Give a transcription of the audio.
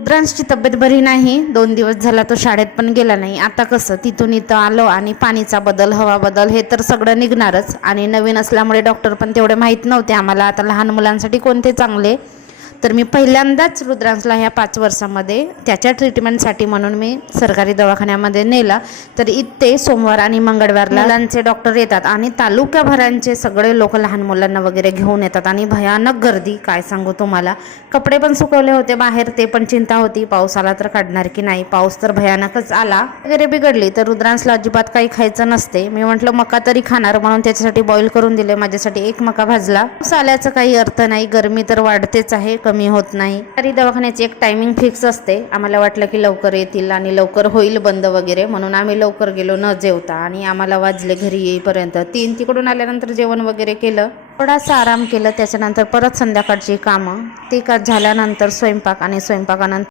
रुद्रांशची तब्येत बरी नाही, 2 दिवस झाला तो शाळेत पण गेला नाही. आता कसं तिथून इथं आलो आणि पाणीचा बदल, हवा बदल हे तर सगळं निघणारच. आणि नवीन असल्यामुळे डॉक्टर पण तेवढे माहीत नव्हते आम्हाला आता लहान मुलांसाठी कोणते चांगले. तर मी पहिल्यांदाच रुद्रांशला ह्या 5 वर्षामध्ये त्याच्या ट्रीटमेंटसाठी म्हणून मी सरकारी दवाखान्यामध्ये नेला. तर इथे सोमवार आणि मंगळवारला मुलांचे डॉक्टर येतात आणि तालुक्याभरांचे सगळे लोक लहान मुलांना वगैरे घेऊन येतात आणि भयानक गर्दी काय सांगू तुम्हाला. कपडे पण सुकवले होते बाहेर, ते पण चिंता होती पाऊस आला तर काढणार की नाही. पाऊस तर भयानकच आला. वगैरे बिघडली तर रुद्रांशला अजिबात काही खायचं नसते. मी म्हटलं मका तरी खाणार म्हणून त्याच्यासाठी बॉईल करून दिले. माझ्यासाठी 1 मका भाजला. पाऊस आल्याचा काही अर्थ नाही, गरमी तर वाढतेच आहे, कमी होत नाही. तरी दवाखान्याची एक टायमिंग फिक्स असते. आम्हाला वाटलं की लवकर येतील आणि लवकर होईल बंद वगैरे म्हणून आम्ही लवकर गेलो न जेवता आणि आम्हाला वाजले घरी येईपर्यंत 3. तिकडून आल्यानंतर जेवण वगैरे केलं, थोडासा आराम केलं. त्याच्यानंतर परत संध्याकाळची कामं ती झाल्यानंतर स्वयंपाक आणि स्वयंपाकानंतर